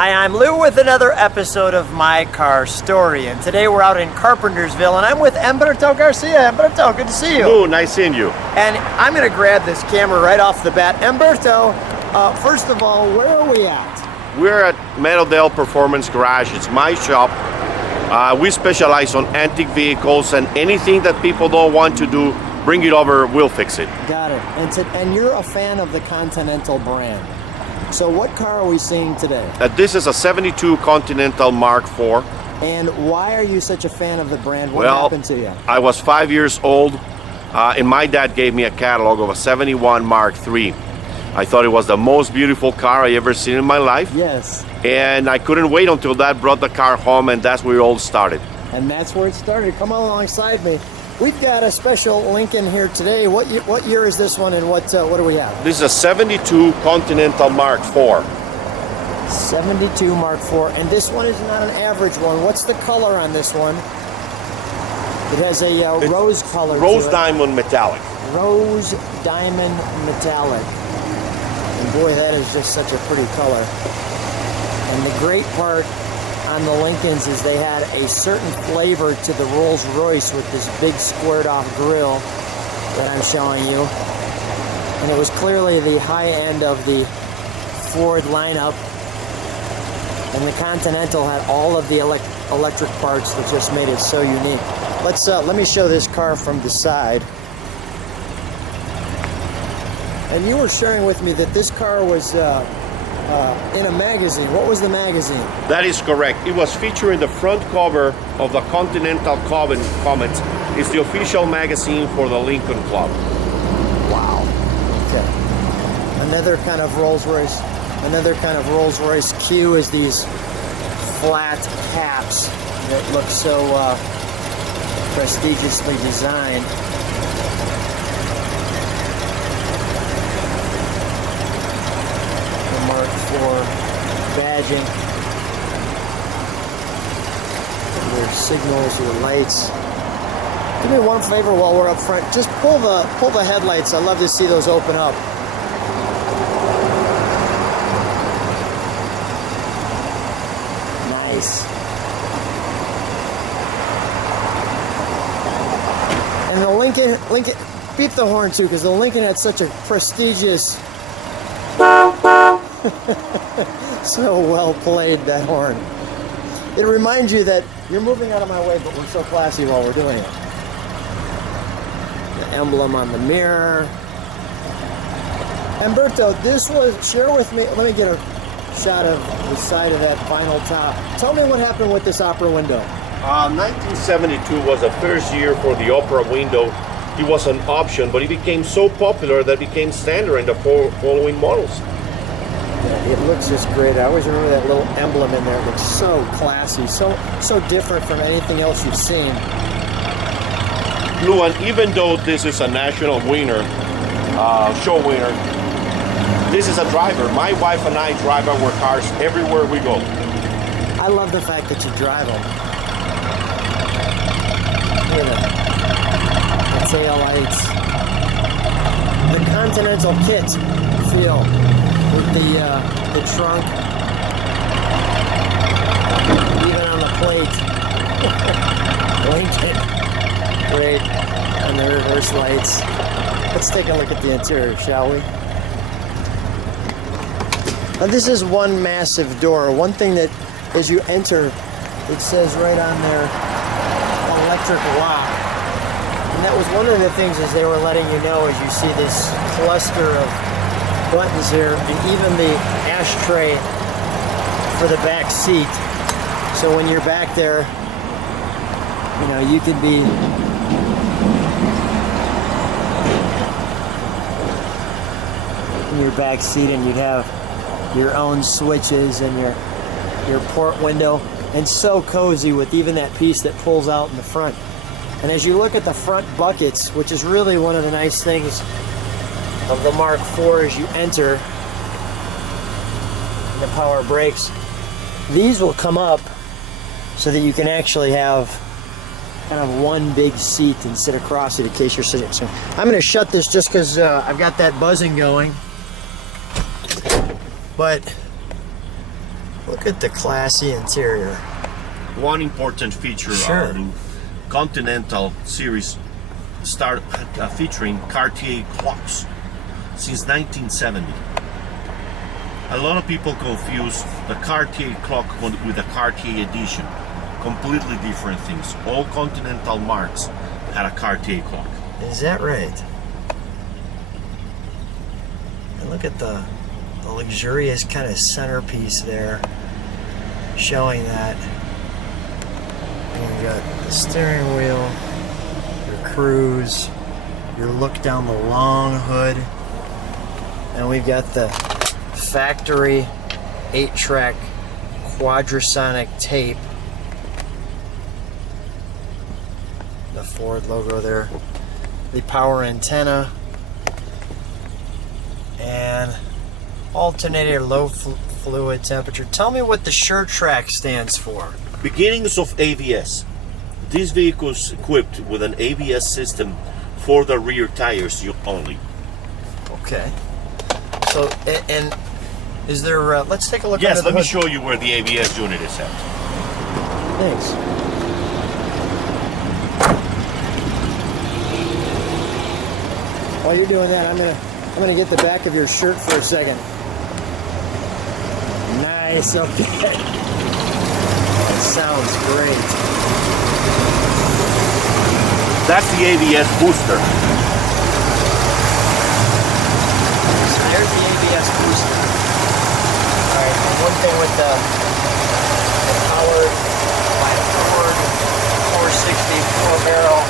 Hi, I'm Lou with another episode of My Car Story, and today we're out in Carpentersville, and I'm with Humberto Garcia. Humberto, good to see you. Lou, nice seeing you. And I'm going to grab this camera right off the bat. Humberto, first of all, where are we at? We're at Meadowdale Performance Garage. It's my shop. We specialize on antique vehicles, and anything that people don't want to do, bring it over, we'll fix it. Got it. And you're a fan of the Continental brand. So what car are we seeing today? This is a 72 Continental Mark IV. And why are you such a fan of the brand? What happened to you? I was 5 years old, and my dad gave me a catalog of a 71 Mark III. I thought it was the most beautiful car I ever seen in my life. Yes. And I couldn't wait until Dad brought the car home, and that's where it all started. And that's where it started. Come alongside me. We've got a special Lincoln here today. What year is this one, and what do we have? This is a 72 Continental Mark IV. 72 Mark IV, and this one is not an average one. What's the color on this one? It has a rose color. Rose diamond metallic. Rose diamond metallic. And boy, that is just such a pretty color. And the great part on the Lincolns is they had a certain flavor to the Rolls Royce with this big squared off grille that I'm showing you. And it was clearly the high end of the Ford lineup. And the Continental had all of the electric parts that just made it so unique. Let me show this car from the side. And you were sharing with me that this car was in a magazine. What was the magazine? That is correct. It was featured in the front cover of the Continental Comments. It's the official magazine for the Lincoln Club. Wow. Okay. Another kind of Rolls Royce Q is these flat caps that look so prestigiously designed. Mark IV badging, your signals, your lights. Do me one favor while we're up front. Just pull the headlights. I love to see those open up. Nice. And the Lincoln, beep the horn too, because the Lincoln had such a prestigious. So well played, that horn. It reminds you that you're moving out of my way, but we're so classy while we're doing it. The emblem on the mirror. Humberto, share with me, let me get a shot of the side of that vinyl top. Tell me what happened with this opera window. 1972 was the first year for the opera window. It was an option, but it became so popular that it became standard in the following models. It looks just great. I always remember that little emblem in there. It looks so classy, so different from anything else you've seen. Lou, and even though this is a national winner, show winner, this is a driver. My wife and I drive our cars everywhere we go. I love the fact that you drive them. Look at the tail lights. The Continental kit feel. With the trunk, even on the plate, Lincoln, great, and the reverse lights. Let's take a look at the interior, shall we? Now this is one massive door. One thing that, as you enter, it says right on there, electric lock. And that was one of the things as they were letting you know as you see this cluster of buttons here, and even the ashtray for the back seat. So when you're back there, you know, you could be in your back seat and you'd have your own switches and your port window, and so cozy with even that piece that pulls out in the front. And as you look at the front buckets, which is really one of the nice things of the Mark IV as you enter, the power brakes, these will come up so that you can actually have kind of one big seat and sit across it in case you're sitting. So I'm going to shut this just because I've got that buzzing going. But Look at the classy interior. One important feature Sure. of the Continental series started featuring Cartier clocks since 1970. A lot of people confuse the Cartier clock with the Cartier edition. Completely different things. All Continental marks had a Cartier clock. Is that right? And look at the luxurious kind of centerpiece there, showing that. And we've got the steering wheel, your cruise, your look down the long hood, and we've got the factory 8-track quadrasonic tape. The Ford logo there. The power antenna. And alternator low fluid temperature. Tell me what the SureTrack stands for. Beginnings of ABS. This vehicle is equipped with an ABS system for the rear tires only. Okay. So, and is there, let's take a look Yes, under the let me hood. show you where the ABS unit is at. Thanks. While you're doing that, I'm gonna get the back of your shirt for a second. Nice, okay. That sounds great. That's the ABS booster. So there's the ABS booster. Alright, and one thing with the powered by a Ford 460 4-barrel.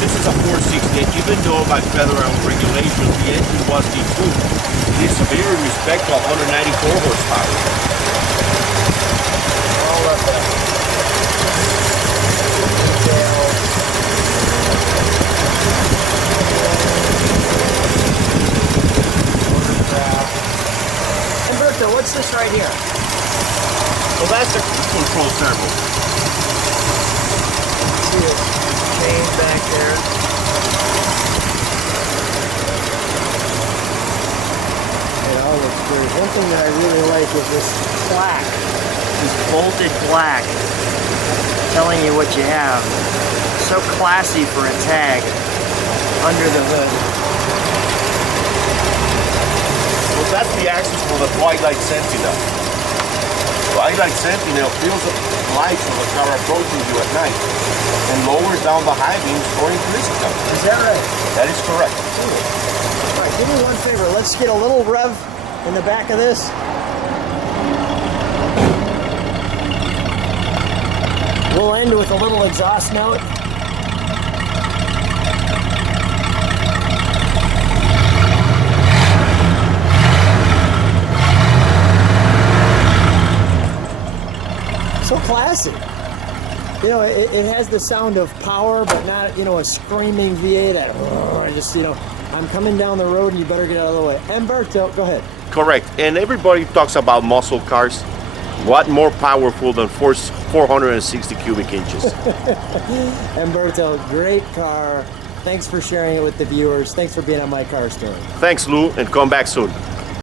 This is a 460, and even though by federal regulations the engine was improved, it's a very respectable 194 horsepower. All of the details. Photograph. Humberto, what's this right here? So that's the cruise control servo. See this chain back there. It all looks great. One thing that I really like is this plaque. This bolted plaque telling you what you have. So classy for a tag under the hood. So that's the axis for the Twilight Sentinel. Twilight Sentinel fills up lights of the car approaching you at night and lowers down the high beams or increases them. Is that right? That is correct. All right, do me one favor. Let's get a little rev in the back of this. We'll end with a little exhaust note. So classy. You know, it has the sound of power, but not, you know, a screaming V8 that, I just, you know, I'm coming down the road and you better get out of the way. Humberto, go ahead. Correct. And everybody talks about muscle cars. What more powerful than 460 cubic inches? Humberto, great car. Thanks for sharing it with the viewers. Thanks for being on My Car Story. Thanks, Lou, and come back soon.